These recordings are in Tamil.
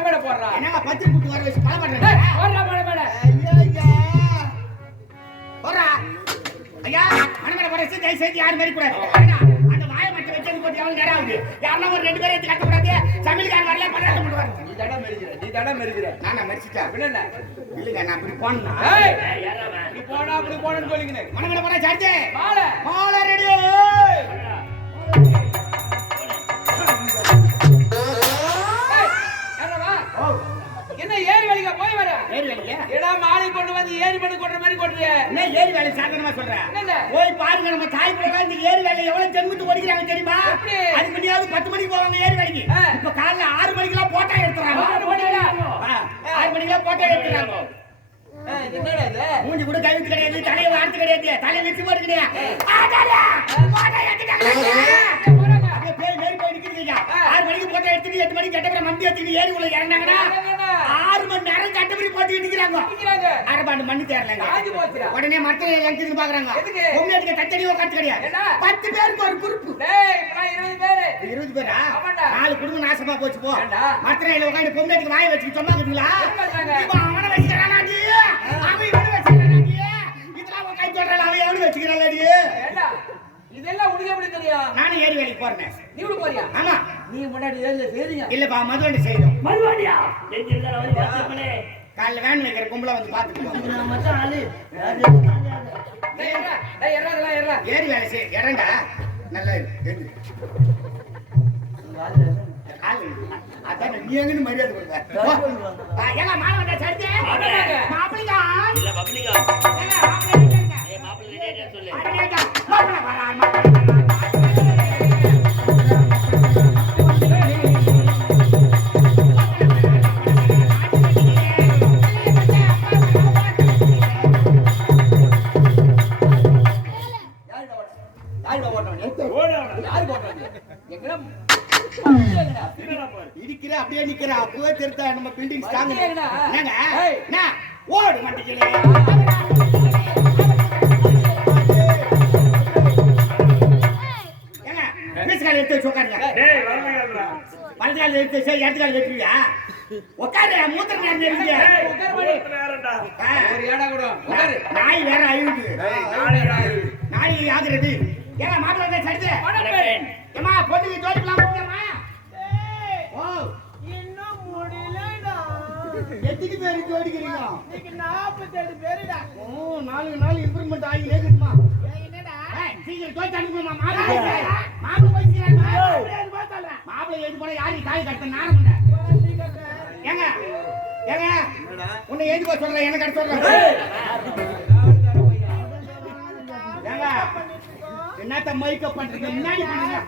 மடமேட போடுறா. என்னங்க பத்திரி குட்டு வர வச்சு பலபடுறேன். போடுறா மடமேட. போடுறா. ஐயா மடமேட போட வச்சு தயவு செஞ்சு யாரும் மாரி கூடாது. அந்த வாயை மட்டும் வச்சது போட்டு எவ்வளவு நேரம் ஆகுது? யாருன்னா ஒரு 2 பேரை எடுத்து கட்ட கூடாது. சமையல்காரன் வரல பதார்த்தம் பண்ணுவாரு. நீ தடை மெரிக்கிற. நானா மரிச்சிட்டா? என்ன? இல்லங்க நான் அப்படி போனா. ஏய் நீ போடா அப்படி போடன்னு சொல்லிக்கினே. மடமேட போட சார்ஜ். மாலை ரெடி. என்ன ஏரி வேலைக்கு போய் வர? ஏரி வேலைக்கு? ஏடா மாலை கொண்டு வந்து ஏரி பண்ணி கொட்ற மாதிரி கொட்றியே. என்ன ஏரி வேலை சாதாரணமா சொல்ற? என்ன? போய் பாருங்க நம்ம தாய் பிள்ளைங்க இந்த ஏரி வேலை எவ்வளவு ஜென்மத்து ஓடிக்கிறாங்க தெரியுமா? அது முன்னாடி 10 மணிக்கு போவாங்க ஏரி வேலைக்கு. இப்ப காலைல 6 மணிக்குலாம் போட்டா எடுத்துறாங்க. 6 மணிக்குலாம் போட்டா எடுத்துறாங்க. என்னடா இது? மூஞ்சி கூட கைவிட்டு கிடையாது, தலைய வார்த்து கிடையாது, தலைய வெச்சு போட்டு கிடையாது. ஆடாடா போட்டா எடுத்துட்டாங்க. அப்படியே பேய் மேரி போய் நிக்குதுங்க. 6 மணிக்கு போட்டா எடுத்துட்டு 8 மணிக்கு கட்டபுரம் மண்டி ஏத்தி ஏரி உள்ள இறங்குனாங்கனா 6 மணி நேரம் கட்டபுரி போட்டு நிக்குறாங்க. அரபாண்டு மண்ணு தேறலங்க. ஆஞ்சி போச்சுடா. உடனே மரத்துல எங்கன்னு பாக்குறாங்க. உங்களுக்கு தட்டடி உட்கார்ந்து கிடையாது. 10 பேருக்கு ஒரு குரூப். டேய் நான் 20 பேர். 20 பேரா? ஆமாடா. 4 குடும்பம் நாசமா போச்சு போ. மரத்துல உட்கார்ந்து பொம்மைக்கு வாயை வச்சு சொன்னாங்கங்களா? இப்போ அவன வச்சிக்கறானாடி. அவன் இவன வச்சிக்கறானாடி. இதெல்லாம் உன் கை சொல்றல அவன் எவன வச்சிக்கறானாடி? ஏண்டா இதெல்லாம் உனக்கு எப்படி தெரியும்? நானும் ஏரி வேலைக்கு போறேன். நீ உள்ள போறியா? ஆமா. நீ முன்னாடி ஏரில செய்றீங்க. இல்லப்பா மதுவண்டி செய்றோம். மறுவாடியா? எங்க இருந்தா வந்து பாத்துக்கலே. காலைல வேன் வைக்கிற கும்பல வந்து பாத்துட்டு போ. நான் மச்சான் ஆளு. டேய் ஏறலாம் ஏறல. ஏரி வேலை செய். எறண்டா. நல்லா இருக்கு. அதான் நீ எங்கன்னு மரியாதை கொடுக்க. ஏங்க மாலை வந்தா சரிதே. மாப்பிளைக்கா. இல்ல பப்ளிக்கா. ஏங்க மாப்பிளை கேங்க. ஏய் மாப்பிளை ரெடியா சொல்லு. ரெடியா. மாப்பிளை வரா மாப்பிளை. இடிக்கிற அப்படியே நிக்கிற அப்பவே தெரித்தா நம்ம பில்டிங் ஸ்ட்ராங் என்னங்க என்ன ஓடு மண்டிக்கலே ஏங்க பீஸ்கால எடுத்து உட்காருங்க டேய் வரலங்கடா பல்கால எடுத்து சே இடத்துகால வெட்டுறியா உட்காரு மூத்திர நேரம் நெருங்க உட்காரு மூத்திர நேரம்டா ஒரு ஏடா கூட உட்காரு நாய் வேற அழுது நாய் ஆகுறது ஏங்க மாப்பிள்ளை வந்து சடிச்சு ஏமா பொண்ணுக்கு ஜோடிக்கலாம் முடியுமா ஓ இன்னும் முடியலடா எத்தனை பேர் ஜோடிக்கிறீங்க நீங்க 47 பேருடா ஓ 4 நாள் இம்ப்ரூவ்மென்ட் ஆகி ஏகுமா என்னடா சீக்கிரம் ஜோடி அனுப்புமா மாப்பிள்ளை போயிடுறாங்க மாப்பிள்ளை ஏது போல யாரி தாய் கட்ட நானே பண்ண ஏங்க ஏங்க உன்னை ஏது போல சொல்றேன் என்ன கட்ட சொல்றேன் ஏங்க என்னத்த மேக்கப் பண்றீங்க முன்னாடி பண்ணுங்க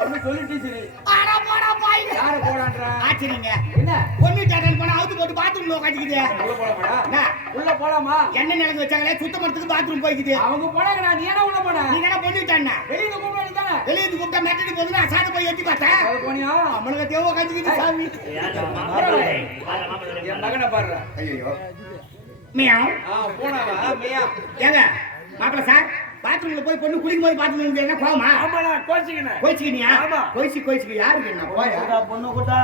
ஒன்னு சொல்லிட்டு சரி ஆடா போடா பாய் யார போடான்றா ஆச்சரியங்க என்ன ஒண்ணு டேரன் போனா அவுத்து போட்டு பாத்ரூம்ல உட்கார்ந்திக்குது உள்ள போலாமா என்ன உள்ள போலாமா என்ன நிலங்க வச்சாங்களே சுத்தம் பண்றதுக்கு பாத்ரூம் போய்க்குது அவங்க போறாங்கடா நீ என்ன உள்ள போற நீ என்ன பண்ணிட்டானே வெளிய கூப்பிட வேண்டியதானே வெளிய கூப்பிட்டா மெட்டடி போதுனா சாத போய் ஏத்தி பார்த்தா போனியா அம்மனுக்கு தேவ உட்கார்ந்திக்குது சாமி என் மகனை பாருடா ஐயோ மியாவ் போனாவா மியாவ் ஏங்க மாப்பிள்ள சார் பாத்ரூம்ல போய் பொண்ணு குளிக்கும் போது பாத்ரூம்ல என்ன கோவமா ஆமாடா கோச்சிக்கினியா ஆமா கோச்சிக்கு யாருக்கு என்ன போயா பொண்ணு கூட்டா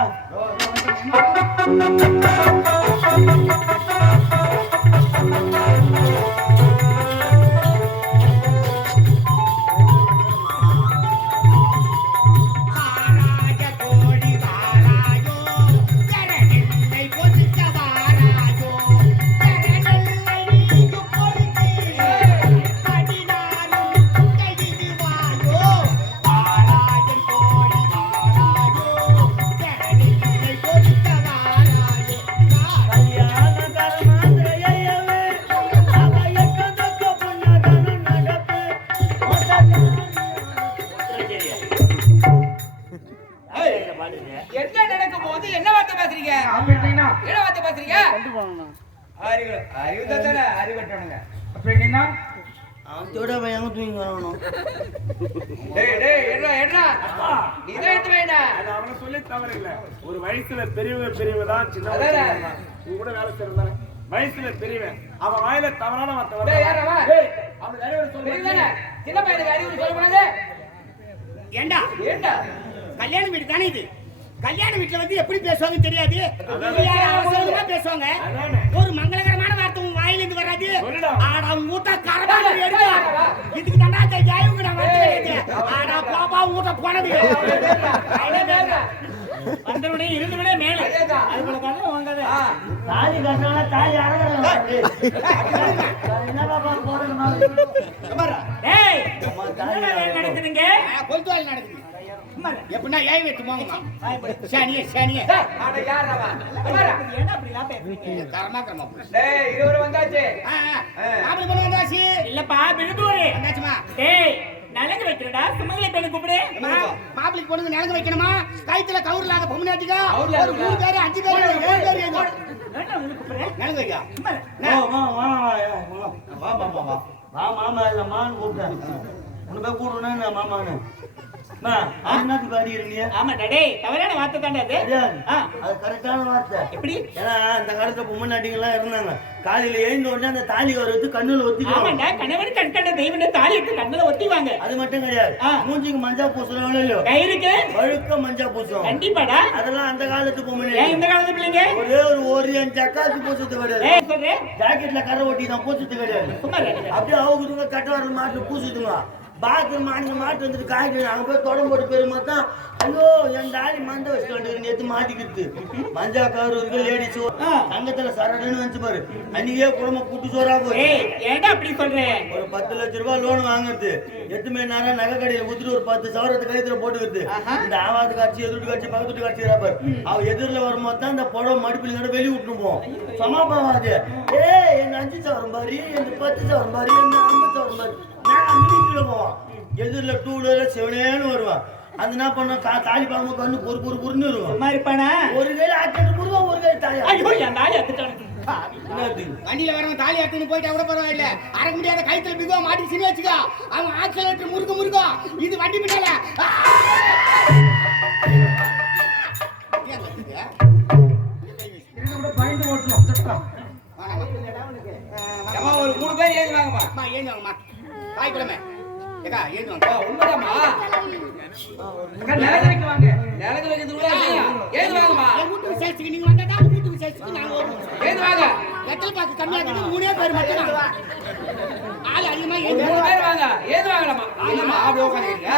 என்ன நடக்கும் போது என்ன வார்த்தை பேசுறீங்க என்ன வார்த்தை பேசுறீங்க அறிவு தானே அறிவட்டணுங்க அப்படின்னா அவத்தோட பயங்க தூங்கி வரணும் டேய் என்ன நீதான் எடுத்து வேணா அது அவன சொல்லி தவறு இல்ல ஒரு வயசுல பெரியவங்க தான் சின்னவங்க கூட வேலை செய்யறதானே வயசுல பெரியவன் அவன் வாயில தவறான வார்த்தை டேய் யார் அவன்? டேய் அவனுக்கு அறிவுரை தெரியுதானே? சொல்லுங்க. சின்ன பையனுக்கு அறிவுரை சொல்லக்கூடாது. ஏண்டா ஏண்டா? கல்யாண வீடு தானே இது? கல்யாண வீட்டுல வந்து எப்படி பேசுவாங்க தெரியாது. அவசரமா பேசுவாங்க. அதானே. ஒரு மங்களகரமான வார்த்தை உன் வாயில இருந்து வராது. சொல்லுடா. ஆடா ஊட்ட கரபால எடுடா. இதுக்கு தான்டா ஜாயுங்க நான் வந்து. ஆடா பாப்பா ஊட்ட போனது. வந்தவனே இருந்தவனே மேல. அதேதான். அதுக்குள்ள கண்ணு வாங்காத. தாலி கட்டினா தாலி அறகணும். என்ன பாப்பா போடுறது? டேய் தாலி நடக்குதுங்க. கொல்துவாலி நடக்குது. எப்படின்னா ஏய் வெட்டு போங்கம்மா. சானியே சானியே. அட யார் அவன்? அம்மாடா. என்ன அப்படி எல்லாம் பேசுறீங்க? கரமா கரமா. டேய் இவரு வந்தாச்சு. மாப்பிள்ளை பொண்ணு வந்தாச்சு. இல்லப்பா விழுந்தூரு வந்தாச்சுமா. டேய் நலங்கு வைக்கிறடா சுமங்கலி பெண்ணு கூப்பிடு மாப்பிள்ளைக்கு பொண்ணுக்கு நிலங்க வைக்கணுமா? கைத்துல கவுர் இல்லாத பொம்னாட்டிக்கா? கவுர்ல ஒரு 3 பேர் 5 பேர் 7 பேர் ஏங்க. என்ன உங்களுக்கு கூப்பிடுறேன் நிலங்க வைக்க. வா மாமா இல்ல மான்னு கூப்பிட்டேன். உன்னை போய் கூப்பிடுனா மாமான்னு. என்னத்துக்கு அடிக்கிறீங்க? ஆமாடா டேய் தவறான வார்த்தை தான்டா அது கிடையாது. ஆ, அது கரெக்டான வார்த்தை. எப்படி ஏன்னா அந்த காலத்துல பொம்மநாட்டிகள்லாம் இருந்தாங்க. காலையில எழுந்த உடனே அந்த தாலி வரது கண்ணுல ஒத்திக்குவாங்க. ஆமாண்டா கணவன் கண் கண்ட தெய்வம் தாலி எடுத்து கண்ணுல ஒத்திவாங்க அது மட்டும் கிடையாது. ஆ. மூஞ்சிக்கு மஞ்சா பூசுறாங்களோ இல்லையோ, கயிறுக்கு வழுக்க மஞ்சா பூசும். கண்டிப்பாடா அதெல்லாம் அந்த காலத்து ஏன் பொம்மநாட்டி. இந்த காலத்து பிள்ளைங்க ஒரே ஒரு ஜக்காத்து பூசுறது கிடையாது. ஏய் சொல்றேன் ஜாக்கெட்ல கரை ஒட்டி தான் பூசுறது கிடையாது. சும்மா இருடா. அப்படியே அவங்களுக்கு கட்ட வரல் மாட்டு பூசுதுங்க. பாத்ரூம் மாட்டு வந்துட்டு காய்ச்சி அங்க போய் தொடம் போட்டு பெருமா தான் ஐயோ என் தாலி மஞ்ச வச்சுட்டு நேற்று மாட்டிக்கிட்டு மஞ்சா கவர் இருக்கு லேடிஸ் தங்கத்துல சரடுன்னு வந்து பாரு. அன்னைக்கே குடும்பம் கூட்டு சோறா போய் ஏய் ஏன்டா அப்படி சொல்றேன் ஒரு 10 லட்சம் ரூபாய் லோன் வாங்குறது 8 மணி நேரம் நகை கடையில குடுத்துட்டு ஒரு 10 சவரத்து கழுத்துல போட்டுக்கிறது. இந்த ஆவாது காட்சி எதிர்ட்டு காட்சி பக்கத்து காட்சி பாரு. அவ எதிரில் வரும்போது தான் இந்த புடவை மடிப்பில் வெளியே விட்டுன்னு போவோம். சமாபாவாது என்ன 5 சவரம் பாரு, என்ன 10 சவரம் பாரு, என்ன 50 சவரம் பாரு. போவான் எதிரில 2 வீலர் செவனேன்னு வருவான். அந்த என்ன பண்ண தாலி பாம்பு கண்ணு பொறுன்னு இருக்கும். மாதிரி பண்ணா ஒரு கையில ஆக்கிட்டு முருகன் ஒரு கையில தாலி. ஐயோ என் தாலி எடுத்துட்டானே வண்டியில வரவன் தாலி எடுத்துன்னு போயிட்டா கூட பரவாயில்ல. அறக்க முடியாத கைத்துல பிகோ மாட்டி சின்ன வச்சுக்கோ. அவன் ஆக்சிலேட்டர் முருக இது வண்டி பின்னால. பயந்து ஓட்டணும். ஏம்மா, ஒரு 3 பேர் ஏறி வாங்கம்மா. ஏன் வாங்கம்மா தாய்க்கிழமை ஏக்கா ஏன் வாங்க. உண்மைதாம்மா. நிலங்க வைக்க வாங்க. நிலங்க வைக்கிறதுக்குள்ள ஏறி வாங்கம்மா. என் வீட்டு விசேஷத்துக்கு நீங்க வந்தா தான் வீட்டு விசேஷத்துக்கு நாங்க வருவோம். ஏறி வாங்க. எத்தனை பாக்கு கம்மியா இருக்குது 3 பேர் மட்டும் நாங்க. ஆள் அதிகமா ஏன் 3 பேர் வாங்க. ஏறி வாங்கலாமா? இல்லம்மா அப்படியே உட்காந்துக்கீங்க.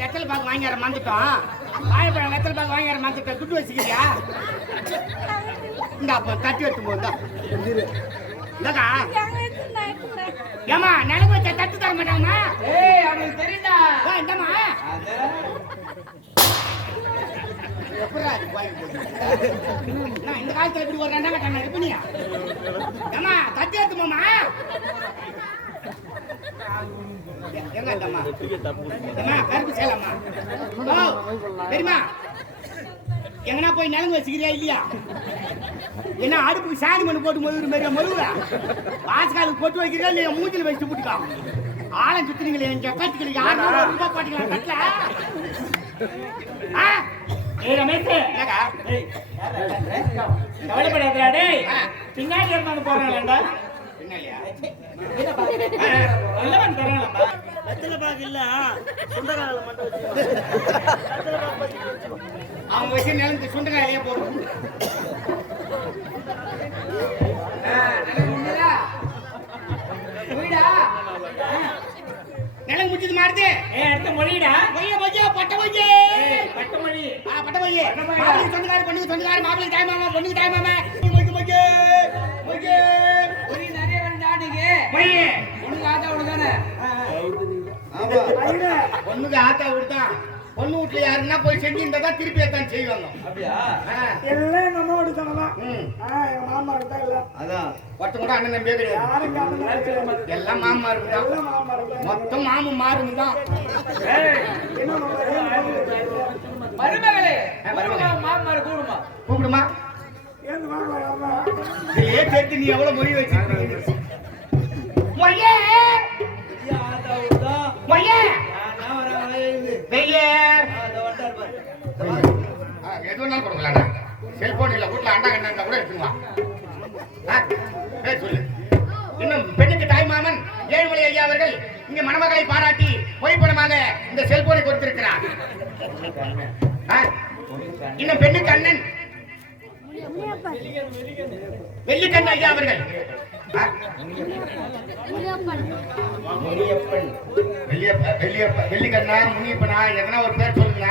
வெத்தலை பாக்கு வாங்கியார மறந்துட்டோம். வாழைப்பழம் வெத்தலை பாக்கு வாங்கியார மறந்துட்டோம். துட்டு வச்சுக்கிறியா? இந்த அப்ப தட்டி எடுத்து போதா இந்தக்கா ஏமா நிலவு வச்ச தட்டு தர மாட்டாங்கம்மா. ஏய் அவனுக்கு தெரியுதா இந்தம்மா அது எப்படா இது வாங்கி போகுது? நான் இந்த காலத்துல இப்படி ஒரு ரெண்டாம் கட்டணம் இருப்பீங்க. ஏமா தட்டி எடுத்துமாமா. எங்க இந்தம்மா ஏமா கருப்பு சேலம்மா. தெரியுமா எங்கன்னா போய் நிலங்கு வச்சுக்கிறியா இல்லையா? என்ன அடுப்புக்கு சாணி மண்ணு போட்டு மொழுகிற மாதிரியா மொழுகுறா? வாசக்காலுக்கு பொட்டு வைக்கிறா இல்லையா? மூஞ்சில் வச்சு போட்டுக்கா. ஆழம் சுத்துறீங்களே எங்க கட்டுக்கிறீங்க. 600 ரூபாய் போட்டுக்கலாம் கட்டல. ஏய் ரமேஷ், என்னக்கா கவலைப்படாதடா டேய். பின்னாடி இருந்தாங்க போறாங்கடா. பின்னாடியா? நல்லவன் தரலாம்பா. வெத்தலை பாக்கு இல்ல சுண்டகால மட்டும் வச்சு அவங்க வச்சு நிலந்து சுண்டக்காயிலே போடும். நிலம் முடிச்சது மாறுது. ஏய் அடுத்த மொழிடா. பொய்ய பொய்ய பட்ட பொய்ய. ஏய் பட்ட மொழி. பட்ட பொய்ய. மாப்பிள்ளை சொந்தக்கார பொண்ணுக்கு சொந்தக்கார மாப்பிள்ளை தாய் மாமா பொண்ணுக்கு தாய் மாமா. பொய்ய பொய்ய பொய்ய ஒரு நிறைய வேண்டாடிங்க பொய்ய. உனக்கு ஆத்தா விடுதானே ஆமா பொண்ணுக்கு ஆத்தா விடுதான். பொண்ணு வீட்டுல யாருன்னா போய் செஞ்சிருந்தா திருப்பி தான் செய்வாங்க. அப்படியா எல்லாம் எங்க அம்மா எடுத்தாங்களாம். ம் எங்க மாமா எடுத்தா இல்ல. அதான் ஒருத்தன் கூட அண்ணன் நம்பியே கிடையாது. யாரும் காரணம் எல்லாம் மாமா இருக்குதான். எல்லாம் மாமா எடுத்தா. மொத்தம் மாமு மாறுன்னு தான். என்ன மருமகளே மருமகளே. மாமாரு கூடுமா கூப்பிடுமா? ஏன் மாமா யாரா? இதையே சேர்த்து நீ எவ்வளவு மொழி வச்சிருக்கீங்க? மொய்யே மொய்யே வெய்யே எது வேணாலும் கொடுக்கலாம்டா. செல்போன் இல்ல வீட்டுல அண்டா கண்டா இருந்தா கூட எடுத்துக்குவா. பேர் சொல்லு. இன்னும் பெண்ணுக்கு தாய் மாமன் ஏழுமலை ஐயா அவர்கள் இங்க மணமகளை பாராட்டி புகைப்படமாக இந்த செல்போனை கொடுத்திருக்கிறார். இன்னும் பெண்ணுக்கு அண்ணன் வெள்ளிக்கண்ண ஐயா அவர்கள் வெள்ளிக்கண்ணா முனியப்பனா எதனா ஒரு பேர் சொல்லுங்க.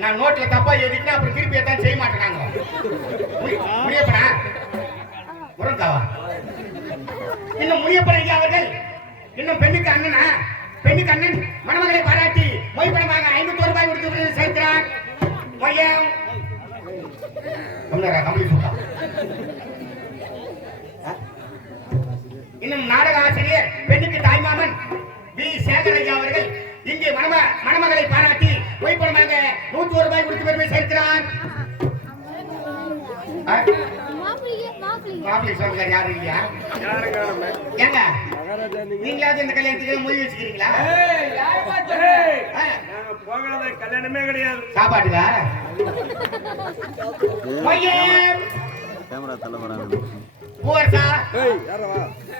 நான் நோட்ல தப்பா எழுதிட்டா அப்புறம் திருப்பி எத்தான் செய்ய மாட்டேனாங்க. முனியப்பனா முருங்காவா? இன்னும் முனியப்பன் ஐயா அவர்கள் இன்னும் பெண்ணுக்கு அண்ணனா பெண்ணுக்கு அண்ணன் மணமகளை பாராட்டி மொய்பணமாக 51 ரூபாய் கொடுத்து சேர்க்கிறார். மொய்யம் கம்பளி சுட்டா. இன்னும் நாடக ஆசிரியர் பெண்ணுக்கு தாய்மாமன் வி சேகர் ஐயா அவர்கள் இங்கே மணமகளை பாராட்டி மொய்பணமாக 101 ரூபாய் கொடுத்து பெருமை சேர்க்கிறார். மாப்பிள்ளை சொல்றாரு யாரும் இல்லையா? ஏங்க நீங்களாவது இந்த கல்யாணத்துக்கு மொழி வச்சுக்கிறீங்களா? போகாத கல்யாணமே கிடையாது. சாப்பாட்டுக்கா?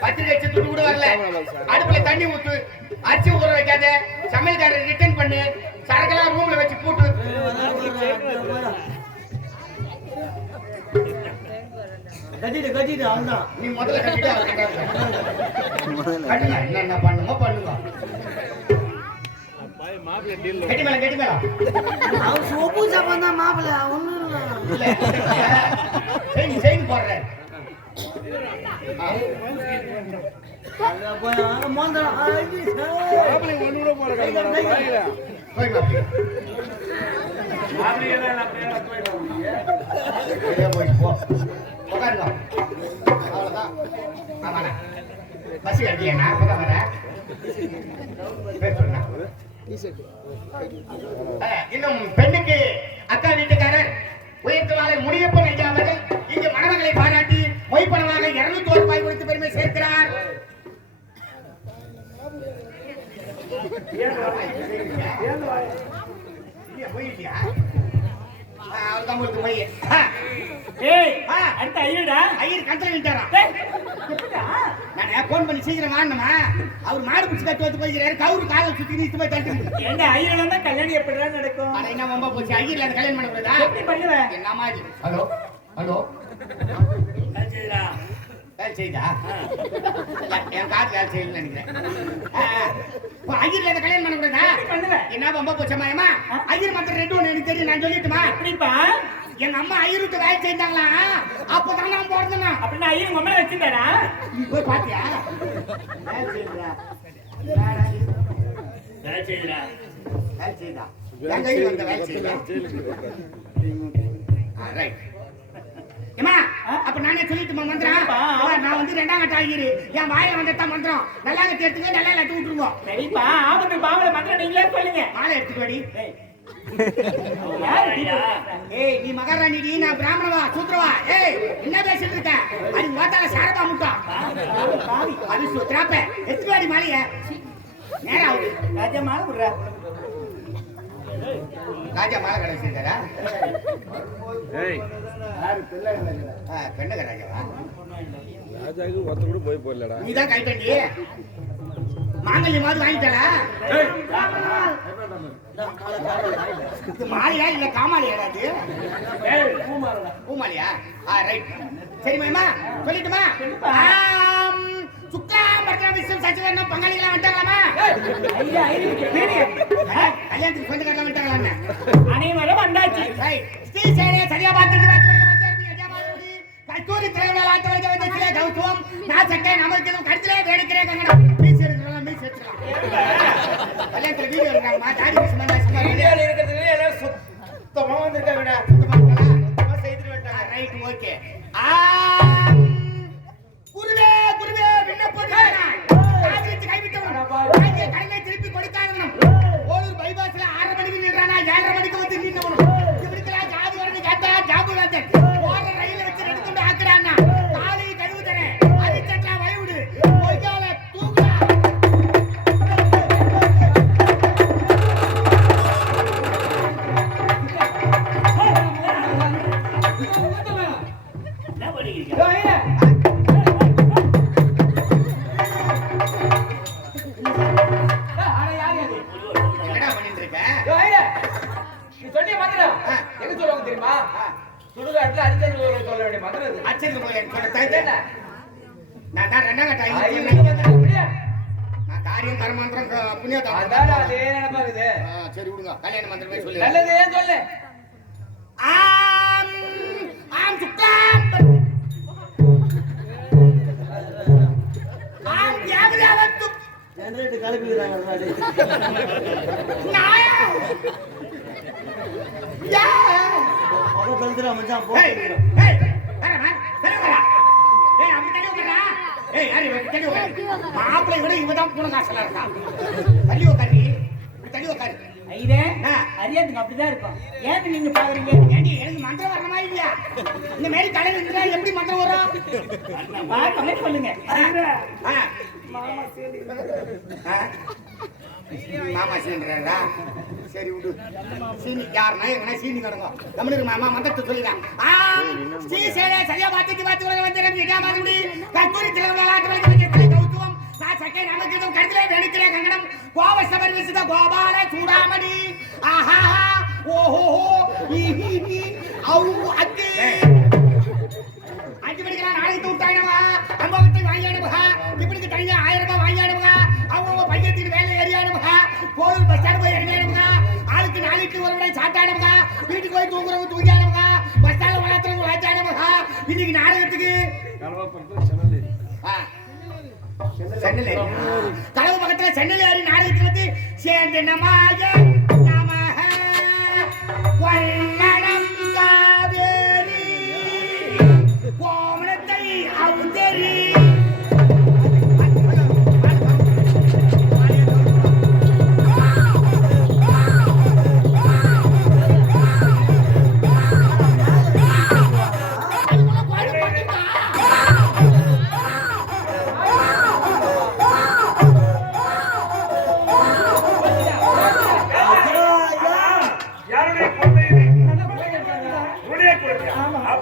பத்திரிகை வச்சு துட்டு கூட வரல. அடுப்புல தண்ணி ஊத்து, அரிசி ஊற வைக்காத, சமையல்காரர் ரிட்டர்ன் பண்ணு, சரக்கெல்லாம் ரூம்ல வச்சு பூட்டு. கட்டிட்டு அவன்தான் நீ முதல்ல கட்டிட்டு அவர் கட்டுங்க. என்ன பண்ணுங்க பண்ணுங்க. கட்டி மேல அவன் சோப்பு சாப்பாடு தான் மாப்பிள்ள ஒண்ணும் செய்து போடுறேன். அவ்வளவுதான். பசி கட்டியா? அப்பதான் வர பேர் சொன்னா இன்னும் பெண்ணுக்கு அக்கா வீட்டுக்காரர் உயர்த்தவாளர் முடியப்பன் ஐயா அவர்கள் இங்கு மணமகளை பாராட்டி மொய்ப்பணமாக 201 ரூபாய் கொடுத்து பெருமை சேர்க்கிறார். அவர்தான் உங்களுக்கு போய் ஏய் அடுத்த ஐயடா ஐயர் கண்டல விட்டாரா? எப்படா நான் போன் பண்ணி சீக்கிரம் வாங்கணுமா? அவர் மாடு பிடிச்சு கட்டு வந்து போய்க்கிறாரு. கவுரு காலை சுத்தி நீ போய் தட்டு. ஏண்டா ஐயடா தான் கல்யாணம் எப்படிடா நடக்கும்? அட என்ன ரொம்ப போச்சு. ஐயர்ல அந்த கல்யாணம் பண்ண கூடாதா? எப்படி பண்ணுவ? என்னமா இது? ஹலோ ஹலோ சரிடா வேலை செய்தா? என் காது வேலை செய்யணும்னு நினைக்கிறேன். ஐயர்ல அந்த கல்யாணம் பண்ண கூடாதா? பண்ணுவ? என்ன ரொம்ப போச்சம்மா? ஐயர் மாத்திரம் 2 1 எனக்கு தெரியும். நான் சொல்லிட்டுமா? எப்படிப்பா? எங்க அம்மா ஐயருக்கு வேலை செஞ்சாங்களா? அப்பதான் நான் பிறந்தேனா? அப்படின்னா ஐயர் உங்க அம்மா வச்சிருந்தாரா? நீ போய் பாத்தியா? வேலை செய்யறா. வேலை செய்யுடா வேலை செய்தா? எங்க ஐயர் வந்த வேலை செய்தா? ரைட். ஏமா அப்ப நானே சொல்லிட்டுமா மந்திரம்? நான் வந்து 2ஆம் கட்ட ஐயர். என் வாயில வந்ததான் மந்திரம். நல்லா எடுத்துங்க, நல்லா எடுத்து விட்டுருங்க. சரிப்பா ஆபத்து பாவல மந்திரம் நீங்களே சொல்லுங்க. மாலை எடுத்துட்டு வாடி. யாரு? ஏய் நீ மகாராணிடி, நான் பிராமணவா சூத்ரவா? ஏய் என்ன பேசிட்டு இருக்க? அது மோத்தால சாரபா முட்டா. அது சுத்ராப்ப எடுத்துட்டு வாடி மாலைய. நேரா ஆகுது. ராஜா மாலை விடுறா. ராஜா மாலை கடை வச்சிருக்காரா? ஏய் பெண்ணக ராஜாவா? ராஜாக்கு ஒருத்த கூட போய் போடலடா. நீதான் கைட்டண்டி மாங்கல்யமாவது வாங்கிட்டாளா? இது மாலையா இல்ல காமாலியா? அது பூமாலியா? ரைட். சரி மாமா சொல்லிட்டுமா? சுக்லாம் பர்தம் விஸ்வம் சச்சிவர்ணம் பங்காளிகளா வந்துட்டாங்களாமா? ஐயா ஐயருக்கு பேரு கல்யாணத்துக்கு சொந்தக்காரலாம் வந்துட்டாங்களாமே? அனைவரும் வந்தாச்சு. ரைட். ஸ்ரீ சேரே சரியா பார்த்துட்டு கஸ்தூரி திரைவிழா ஆட்டவர்கள் வந்ததிலே கௌதம் நான் சக்கை நமக்கு கடிதலே வேடிக்கிறே கங்கடம் மீஸ் எடுக்கலாம் மீஸ் எடுக்கலாம். கல்யாணத்துல வீடியோ எடுக்கறாங்கமா? தாடி மீஸ் பண்ணா சும்மா வீடியோல இருக்கிறதுல எல்லாம் சுத்தமா வந்திருக்காங்கடா. சுத்தமா செய்துட்டு வந்துட்டாங்க. Right okay. குருவே குருவே விண்ணப்பம் காதிலிட்டு கைவிட்டவன் வாங்கிய கடனை திருப்பி கொடுக்காதவனும் ஓலூர் பைபாஸ்ல 6:30 மணிக்கு நின்றானா 7:30 மணிக்கு வந்து நின்னவனும் இப்படிக்கெல்லாம் ஜாதி வரணும் கேட்டா ஜாபு வேந்தன் போற ரயில வச்சு எடுத்துட்டு ஆக்குறான்னா காலை கழுவு தரேன் அதிச்சட்டா வயவிடு பொய்யால தூக்குறா. என்ன பண்ணிக்கிறீங்க? என்னடா பண்ணிட்டு இருக்க? எங்க சொல்லுவாங்க தெரியுமா? சுடுகாட்டுல அடிச்சல் சொல்ல வேண்டிய மந்திரம் இது. அச்சல் போய் சொல்ல தயதேன நான் தான் 2ஆம் கட்ட நான் காரியம் கர்மந்திரம் புண்ணியம் அதான் அதே நினைப்பா இது. சரி விடுங்க கல்யாண மந்திரமே சொல்லு. நல்லதே சொல்லு. ஆம் ஆம் சுக்லாம் ஆம் யாவதாவத்து ஜெனரேட்டர் கலப்பிக்கிறாங்க. நாயா யா அவன் கழுத்துறா மச்சான் ஏய் போட்டு ஏய் வரமா வரமா ஏய் அப்படி தள்ளி உட்காரா. ஏய் யாரு தள்ளி உட்காரு. மாப்பிளை விட இவதான் பூன காசலா இருக்கா. தள்ளி உட்காரு. தள்ளி உட்காரு. ஐயே அரியாதுங்க அப்படிதான் இருக்கும். ஏன் நீங்க பாக்குறீங்க? ஏண்டி எனக்கு மந்திரம் வரணுமா இல்லையா? இந்த மாதிரி கடையில இருந்தா எப்படி மந்திரம் வரும்? பாக்கவே சொல்லுங்க. மாமா சீன்றா? சரி விடு. சீனி யாருன்னா எங்கன்னா சீனி கிடங்க. தமிழுக்கு மாமா மந்திரத்தை சொல்லிடுறேன். ஸ்ரீ சேலை சரியா பார்த்துட்டு பார்த்து வந்துடும். இதா மாதிரி கஸ்தூரி திரைவிழா கௌத்துவம் நான் சக்கை நமக்கு இதுவும் கருத்திலே வெளுக்கிறே கங்கடம் கோவ சபர் விசித கோபால சூடாமணி ஆஹா ஓஹோ அவு அத்தி 5 மணிக்கு நாளைக்கு விட்டாயினவா அம்மாவத்தை வாங்கியானவா இப்படிக்கு தனியா 1000 ரூபாய் வாங்கியானவா அவங்க பையத்துக்கு வேலை ஏறியானவா கோவில் பஸ் ஸ்டாண்ட் போய் இறங்கியானவா ஆளுக்கு 4 இட்லி ஒரு விட சாப்பிட்டானவா வீட்டுக்கு போய் தூங்குறவங்க தூங்கியானவா பஸ் ஸ்டாண்ட்ல வளர்த்துறவங்க வளர்த்தானவா இன்னைக்கு நாடகத்துக்கு சென்னல் கலவு பக்கத்துல சென்னல் ஏறி நாடகத்துக்கு வந்து சேர்ந்து நமாய நமஹ வல்லடம் காவேரி கோமணத்தை அவுதரி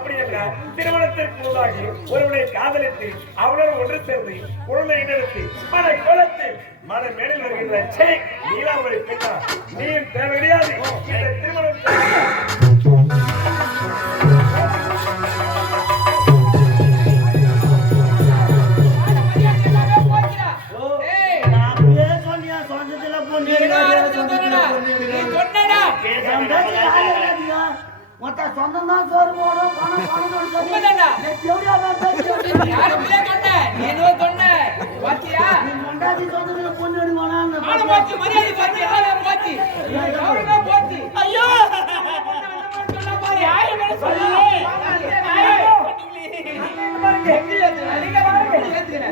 அப்படி என்றால் திருமணத்திற்கு முன்பாகி ஒருவனை காதலித்து அவனோடு ஒன்று சேர்ந்து குழந்தை எடுத்து மன குளத்தில் மன மேலில் வருகின்ற நீலாமணி பெண்ணா நீ தேவை கிடையாது. இந்த திருமணம் சொந்தம் தான் சோறு போடும் பணம் பொண்டாட்டி சொந்தத்துல பொண்ணு எடுக்கணும் ஐயோ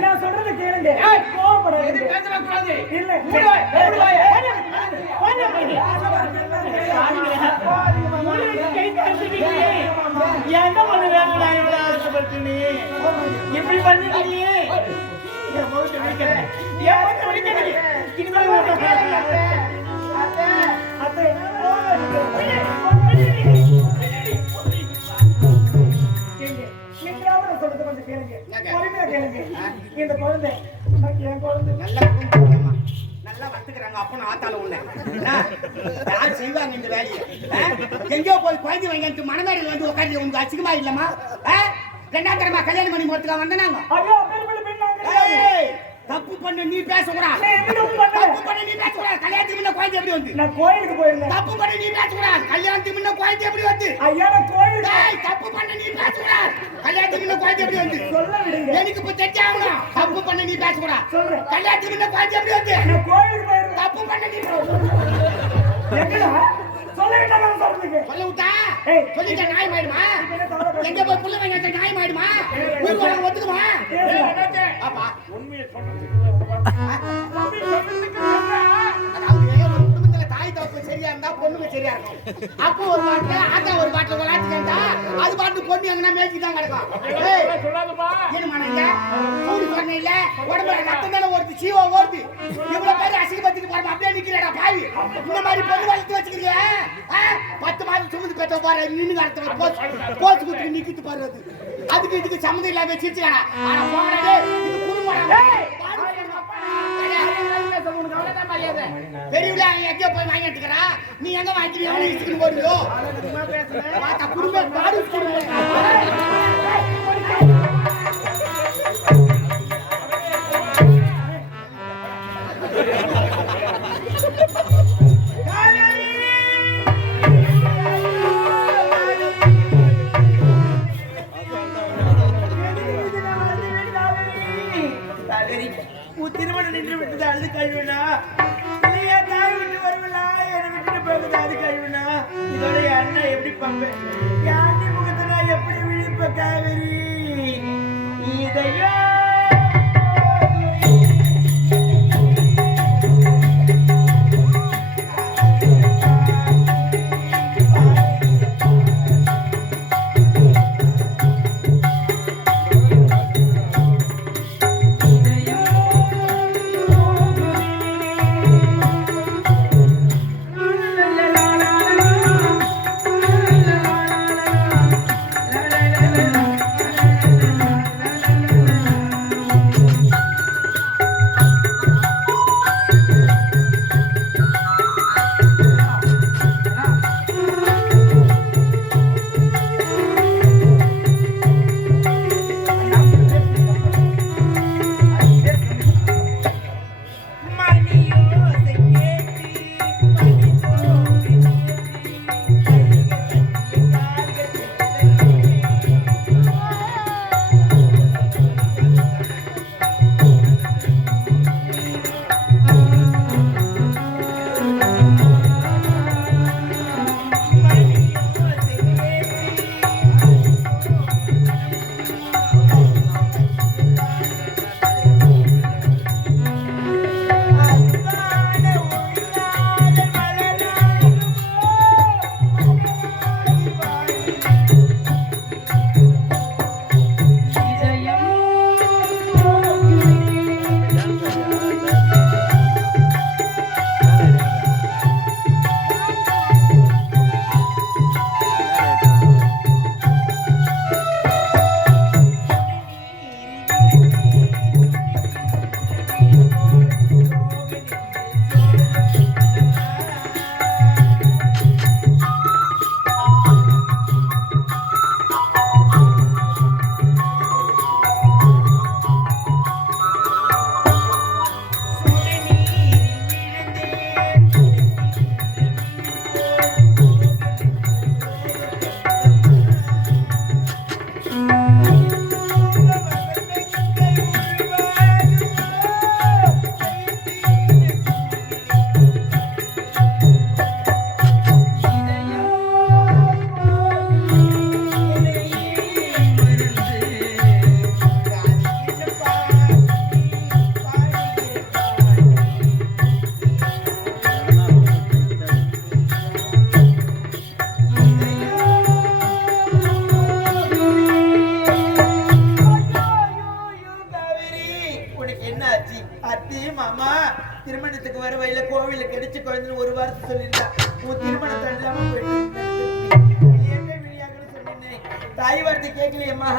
நான் சொல்றது கேளுங்க. இப்படி பண்ணிட்டீங்க இந்த குழந்தை என் குழந்தை நல்லா வளர்த்துக்கிறாங்க அப்பனும் ஆத்தால உன்னை யார் செய்வாங்க இந்த வேலையை? எங்கேயோ போய் குழந்தை வாங்கிட்டு மனமேடையில் வந்து உட்காந்து உனக்கு அசிங்கமா இல்லம்மா? ரெண்டாந்தரமா கல்யாணம் பண்ணி போறதுக்காக வந்தாங்க. தப்பு பண்ண நீ பேசக்கூடாது. தப்பு பண்ண நீ பேசக்கூடாது. கல்யாணத்துக்கு முன்ன குழந்தை எப்படி வந்து? நான் கோயிலுக்கு போயிருந்தேன். தப்பு பண்ண நீ பேசக்கூடாது. கல்யாணத்துக்கு முன்ன குழந்தை எப்படி வந்து? ஐயா நான் கோயிலுக்கு தப்பு பண்ண நீ பேசக்கூடாது. கல்யாணத்துக்கு முன்ன குழந்தை எப்படி வந்து? சொல்ல விடுங்க. எனக்கு இப்ப தெரிஞ்சாகணும். தப்பு பண்ண நீ பேசக்கூடாது. சொல்றேன். கல்யாணத்துக்கு முன்ன குழந்தை எப்படி வந்து? நான் கோயிலுக்கு போயிருந்தேன். தப்பு பண்ண நீ எங்கடா சொல்ல விட்டாங்க சொல்றதுக்கு. சொல்ல விட்டா சொல்லிட்ட நியாயம் ஆயிடுமா? எங்க போய் புள்ள வாங்கி நியாயம் ஆயிடுமா? ஊர் வர ஒத்துக்குமா? அப்பா உண்மையை சொல்றது தாய் தப்பு சரியா இருந்தா பொண்ணுங்க சரியா இருக்கும். அப்போ ஒரு பாட்டுல ஆத்தா ஒரு பாட்டுல விளையாட்டுக்கா அது பாட்டு பொண்ணு எங்கன்னா மேய்ச்சி தான் கிடக்கும். இல்ல உடம்புல ரத்தம் தானே ஓடுது, சீவா ஓடுது. இவ்வளவு பேர் அசிங்கப்பத்துக்கு பாருங்க அப்படியே நிக்கிறடா பாவி. இந்த மாதிரி பொண்ணு வளர்த்து வச்சுக்கிறீங்க. 10 மாதம் சுமந்து பெற்ற பாரு நின்று காலத்துல போச்சு குத்துக்கு நிக்கிட்டு பாரு. அதுக்கு இதுக்கு சம்மந்தம் இல்லாம வச்சிருச்சுக்கடா. ஆனா போகடே இது குடும்பம் பெரியவளா எங்கேயோ போய் வாங்கிட்டுக்கிறா. நீ எங்க வாங்கிட்டு போடுவியோ பார்த்தா குடும்பம் பாடு. திருமணம் நின்று விட்டது அது கழிவுனா இல்லையா? தாய் விட்டு வருவலா என்னை விட்டுட்டு போகுது அது கழிவுனா? இதோட அண்ணா எப்படி பம்பேன்? யாண்டி முகத்தை நான் எப்படி விழிப்ப காவேரி? இதையோ வர வயல கோவில கிடைச்ச குழந்தைன்னு ஒரு வாரத்தை சொல்லியிருந்தா உன் திருமணம் தள்ளாம போயிட்டு தாய் வார்த்தை கேட்கலையம்மா.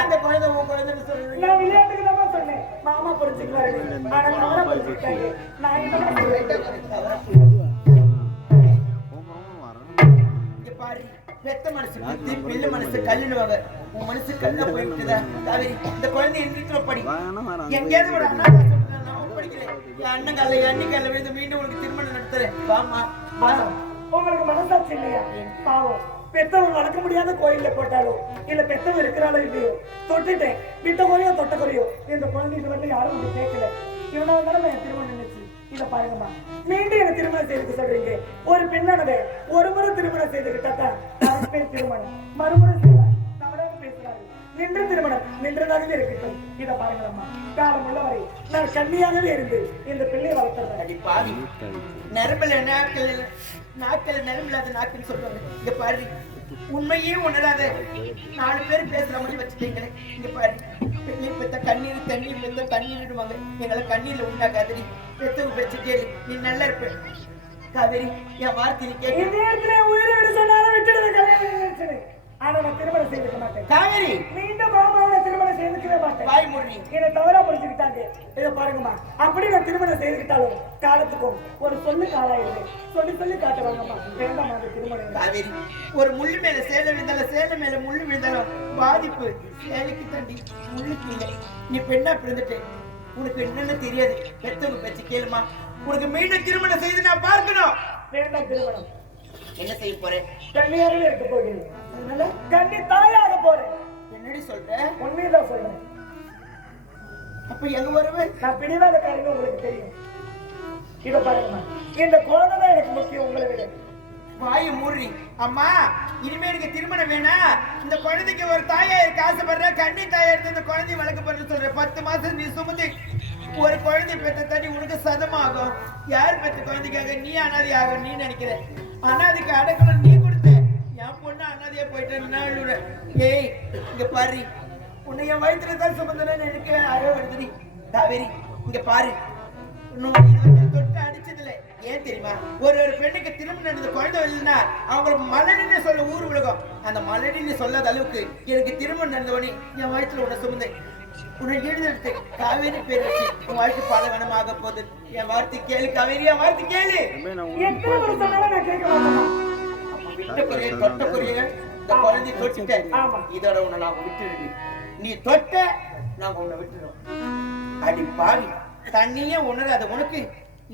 அந்த குழந்தை உன் குழந்தைன்னு சொல்றேன். நான் விளையாட்டுக்கு தான் சொன்னேன். மாமா புரிஞ்சுக்கிறாரு. ஆனா தவறா புரிஞ்சுக்கிட்டாங்க. நான் என்ன பாரு, பெத்த மனசு புத்தி, பிள்ளை மனசு கல்லுன்னு உன் மனசு கல்லா போயிட்டுதா காவேரி. இந்த குழந்தை எந்திரத்துல படி. எங்கேயாவது ஒரு அண்ணா படிக்கல. என் அண்ணன் கல்ல அண்ணி கல்ல விழுந்து மீண்டும் உனக்கு திருமணம் நடத்துறேன். வாமா உங்களுக்கு மனசாட்சி இல்லையா? பாவம், பெத்தவங்க வளர்க்க முடியாத கோயில்ல போட்டாலும் இல்ல பெத்தவங்க இருக்கிறாளோ இல்லையோ தொட்டுட்டேன். விட்ட குறையோ தொட்ட குறையோ இந்த குழந்தை இது வந்து யாரும் வந்து கேட்கல. இவனா இருந்தாலும் என் திருமணம் நினைச்சு இதை பாருங்கம்மா. மீண்டும் என்ன திருமணம் செய்துக்க சொல்றீங்க. ஒரு பெண்ணானவே ஒரு முறை திருமணம் செய்துக்கிட்டாதான் பேர் திருமணம். மறுமுறை செய்வார் தவறாக பேசுறாரு. நின்று திருமணம் நின்றதாகவே இருக்கட்டும். இதை பாருங்களம்மா, காலம் உள்ளவரை நான் கண்ணியாகவே இருந்து இந்த பிள்ளையை வளர்த்துறேன். பாவி நரம்புல நாட்கள் நரம்பில்லாத நாக்குன்னு சொல்றாங்க. இங்க பாரு, உண்மையே உணராத 4 பேர் பேசுற மாதிரி வச்சுட்டீங்களே. இங்க பாரு, பிள்ளை பெத்த கண்ணீர் தண்ணீர் பெத்த கண்ணீர் விடுவாங்க. எங்களை கண்ணீர்ல உண்டாக்காதடி. பெத்தவங்க பேச்சு கேளு, நீ நல்லா இருப்ப. காவேரி, என் வார்த்தையை கேட்க உயிரை விட சொன்னாலும் விட்டுடுது கல்யாணம். ஆனா நான் திருமணம் செய்துக்க மாட்டேன். காவேரி, மீண்டும் மாமாவோட திருமணம் செய்துக்கவே மாட்டேன். வாய் மூடி. என்னை தவறா புரிஞ்சுக்கிட்டாங்க. இதை பாருங்கம்மா, அப்படி நான் திருமணம் செய்துக்கிட்டாலும் காலத்துக்கும் ஒரு சொல்லு காலாயிடுது. சொல்லி காட்டுவாங்கம்மா. வேண்டாம் அந்த திருமணம். காவேரி, ஒரு முள்ளு மேல சேலை விழுந்தாலும் சேலை மேல முள்ளு விழுந்தாலும் பாதிப்பு சேலைக்கு தண்டி முள்ளுக்கு இல்லை. நீ பெண்ணா பிறந்துட்டு உனக்கு என்னன்னு தெரியாது. பெத்தவங்க பேச்சு கேளுமா. உனக்கு மீண்டும் திருமணம் செய்து நான் பார்க்கணும். வேண்டாம் திருமணம். என்ன செய்ய போறேன்? கண்ணியாகவே இருக்க போகிறேன். அதனால கண்ணி தாயாக போறேன். என்னடி சொல்ற? உண்மையதான் சொல்றேன். அப்ப எங்க வருவேன்? நான் பிடிவாத காரியம் உங்களுக்கு தெரியும். இத பாருங்கம்மா, இந்த குழந்தை தான் எனக்கு முக்கியம் உங்களை விட. வாயை மூடி. அம்மா, இனிமே எனக்கு திருமணம் வேணா. இந்த குழந்தைக்கு ஒரு தாயா இருக்க ஆசைப்படுற. கண்ணி தாயா இருந்து இந்த குழந்தைய வளர்க்க போறேன்னு சொல்ற. 10 மாசம் நீ சுமந்து ஒரு குழந்தை பெற்ற தண்ணி உனக்கு சதமாகும். யார் பெற்ற குழந்தைக்காக நீ அனாதி ஆகும் நீ நினைக்கிற? அனாதிக்கு அடக்கணும் நீ கொடுத்த. என் பொண்ணு அனாதியா போயிட்டு. ஏய், இங்க பாரு, உன்னை என் வயிற்றுல தான் சுமந்தனு எனக்கு அழ வருதுடி. காவேரி, இங்க பாரு, தொட்டு அடிச்சதுல ஏன் தெரியுமா? ஒரு பெண்ணுக்கு திரும்ப நடந்த குழந்தை இல்லைன்னா அவங்களுக்கு மலடின்னு சொல்ல ஊர் உலகம். அந்த மலடின்னு சொல்லாத அளவுக்கு எனக்கு திரும்ப நடந்தவனே என் வயிற்றுல உன்னை சுமந்து உன்னை எழுதெடுத்து காவேரி பேர் வச்சு உன் வாழ்க்கை பாலகணமாக போகுது. என் வார்த்தை கேளு காவேரி, என் வார்த்தை கேளு. விட்ட குறைய தொட்ட குறைய இந்த குழந்தை தொட்டுட்டேன். இதோட உன்னை நான் விட்டுடு. நீ தொட்ட நாங்க உன்னை விட்டுறோம். அடி பாவி, தண்ணியே உணராத உனக்கு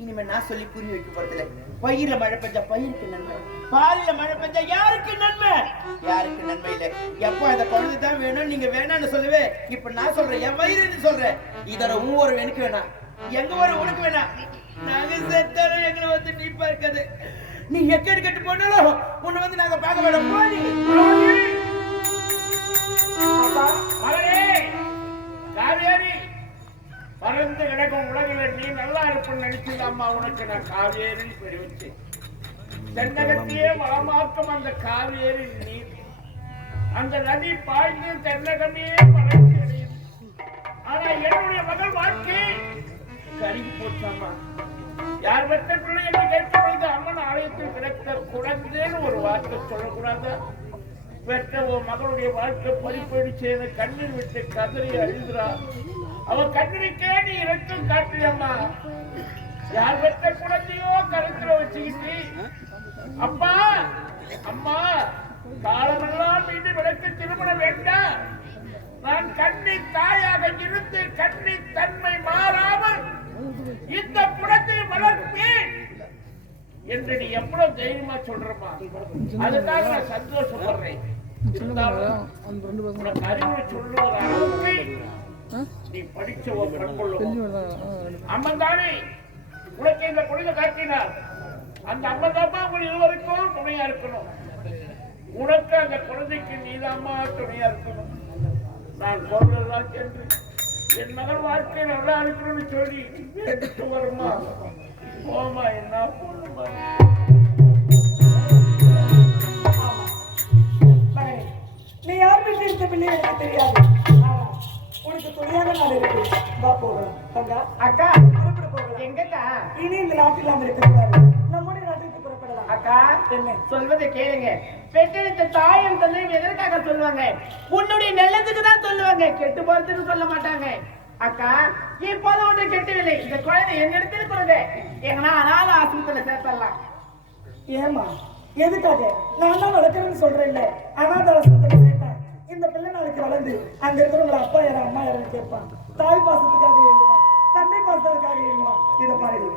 இனிமே நான் சொல்லி புரிய வைக்க போறதில்ல. பயிர்ல மழை பெஞ்சா பயிருக்கு நன்மை, பாலில மழை பெஞ்சா யாருக்கு நன்மை? யாருக்கு நன்மை இல்லை. எப்போ அந்த குழந்தை தான் வேணும் நீங்க வேணான்னு சொல்லுவே. இப்ப நான் சொல்றேன், என் வயிறுன்னு சொல்றேன். இதோட ஒரு எனக்கு வேணாம், எங்க ஒரு உனக்கு வேணாம். நாங்க செத்தாலும் எங்களை வந்து நீ பார்க்காது. நீ எக்கடி கட்டு போனாலும் உன்னை வந்து நாங்க பார்க்க வேணும். காவேரி, பறந்து கிடக்கும் உலகில நீ நல்லா இருப்பன்னு நினைச்சுதாம்மா உனக்கு நான் காவேரி பெரிய வச்சேன். தென்னகத்தையே வளமாக்கும் அந்த காவேரி நீர். அந்த நதி பாய்ந்து தென்னகமே வளர்ச்சி அடையும். ஆனா என்னுடைய மகள் வாழ்க்கை கருகி போச்சாமா. யார் பெற்ற பிள்ளை என்று கேட்கும் பொழுது அம்மன் ஆலயத்தில் கிடக்க குழந்தைன்னு ஒரு வார்த்தை சொல்லக்கூடாதா? பெற்ற ஒரு மகளுடைய வாழ்க்கை பறிப்படிச்சு கண்ணீர் விட்டு கதறி அழுகிறா. அவன் கண்ணீருக்கே நீ இரக்கம் காட்டுறியம்மா. யார் பெற்ற குழந்தையோ கருத்துல வச்சுக்கிட்டு அப்பா அம்மா காலமெல்லாம் மீது விளக்கு திருமணம் வேண்டாம். நான் கண்ணி தாயாக இருந்து கண்ணி தன்மை மாறாமல் இந்த குழந்தை வளர்ப்பேன் என்று நீ எவ்வளவு தைரியமா சொல்றமா. அதுக்காக நான் சந்தோஷப்படுறேன். இருந்தாலும் உனக்கு அறிவுரை சொல்லுகிற அளவுக்கு நீ படிச்ச ஒரு பண்புள்ள அம்மன் தானே உனக்கு இந்த குழந்தை காட்டினார். அந்த அம்மன் தாமா உங்க இருவருக்கும் துணையா இருக்கணும். உனக்கு அந்த குழந்தைக்கு நீதாம்மா துணையா இருக்கணும். நான் கோவிலெல்லாம் சென்று என் மகன் வாழ்க்கை நல்லா இருக்கணும்னு சொல்லி எடுத்து வருமா போமா. என்ன போடுமா? நீ யார் பெற்று இருக்க பிள்ளை எனக்கு தெரியாது. உனக்கு துணையாக நான் இருக்கேன். வா போகலாம். அக்கா புறப்பட போகலாம். எங்கக்கா? இனி இந்த நாட்டில் இல்லாமல் இருக்கக்கூடாது. நம்முடைய நாட்டுக்கு புறப்படலாம். அக்கா என்ன சொல்வதை கேளுங்க. பெற்றெடுத்த தாயும் தந்தையும் எதற்காக சொல்லுவாங்க? உன்னுடைய நல்லதுக்கு தான் சொல்லுவாங்க, கெட்டு போறதுக்கு சொல்ல மாட்டாங்க. அக்கா இப்போது ஒன்று கெட்டவில்லை. இந்த குழந்தை என்னிடத்தில் கொடுங்க, எங்கன்னா அனாத ஆசிரமத்தில் சேர்த்தலாம். ஏமா எதுக்காக? நான் தான் வளர்க்கணும்னு சொல்றேன்ல. அனாதாரத்தை கேட்டேன். இந்த பிள்ளை நாளைக்கு வளர்ந்து அங்க இருக்கிறவங்க அப்பா யாரும் அம்மா யாரும் கேட்பான். தாய் பாசத்துக்காக எழுதுவான், தந்தை பாசத்துக்காக எழுதுவான். இதை பாருங்க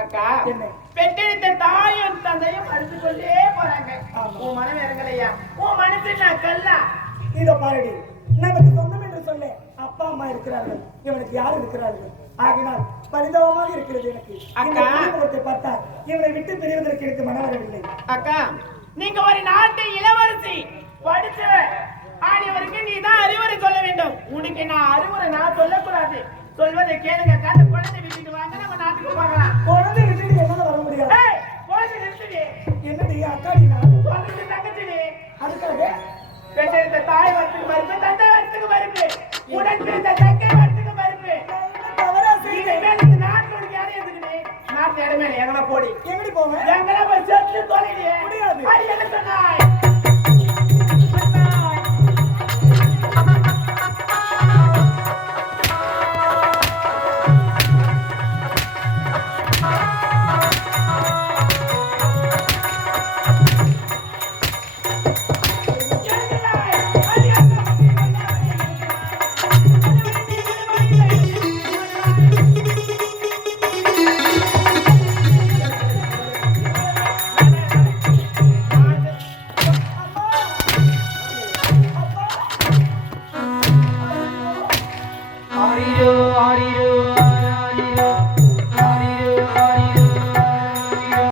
அக்கா, என்ன? பெற்றெடுத்த தாயும் தந்தையும் அழுது கொண்டே போறாங்க. உன் மனம் இறங்கலையா? உன் மனசு நான் கல்லா? இதை பாருடி, நமக்கு சொந்தம் என்று சொல்ல அப்பா அம்மா இருக்கிறார்கள், இவனுக்கு யார் இருக்கிறார்கள்? ஆகினால் பரிதாபமாக இருக்கிறது எனக்கு. அக்கா, குடும்பத்தை பார்த்தா இவனை விட்டு பிரிவதற்கு எனக்கு மனம் வரவில்லை. அக்கா, நீங்க ஒரு நாட்டு இளவரசி, படிச்சவ. ஆடியவருக்கு நீ தான் அறிவுரை சொல்ல வேண்டும். உனக்கு நான் அறிவுரை நான் சொல்லக்கூடாது. சொல்வதை கேளுங்க. அந்த குழந்தை விட்டுட்டு வாங்க, நம்ம நாட்டுக்கு போகலாம். குழந்தை விட்டுட்டு என்னால வர முடியாது. குழந்தை நிறுத்துடி. என்னடி அக்காடி? நான் குழந்தை தங்கச்சிடி. அதுக்காக பெற்றெடுத்த தாய் வரத்துக்கு மறுப்பு, தந்தை வரத்துக்கு மறுப்பு, உடன் பிறந்த தங்கை வரத்துக்கு மறுப்பு. தவறா செய்தேன். இனிமேல் இந்த நாட்டு உனக்கு யாரும் எதுக்குடி? நாட்டு இடமே எங்கனா போடி. எங்கடி போவேன்? எங்கனா போய் செத்து தொலைடி. முடியாது. அது என்ன சொன்னா?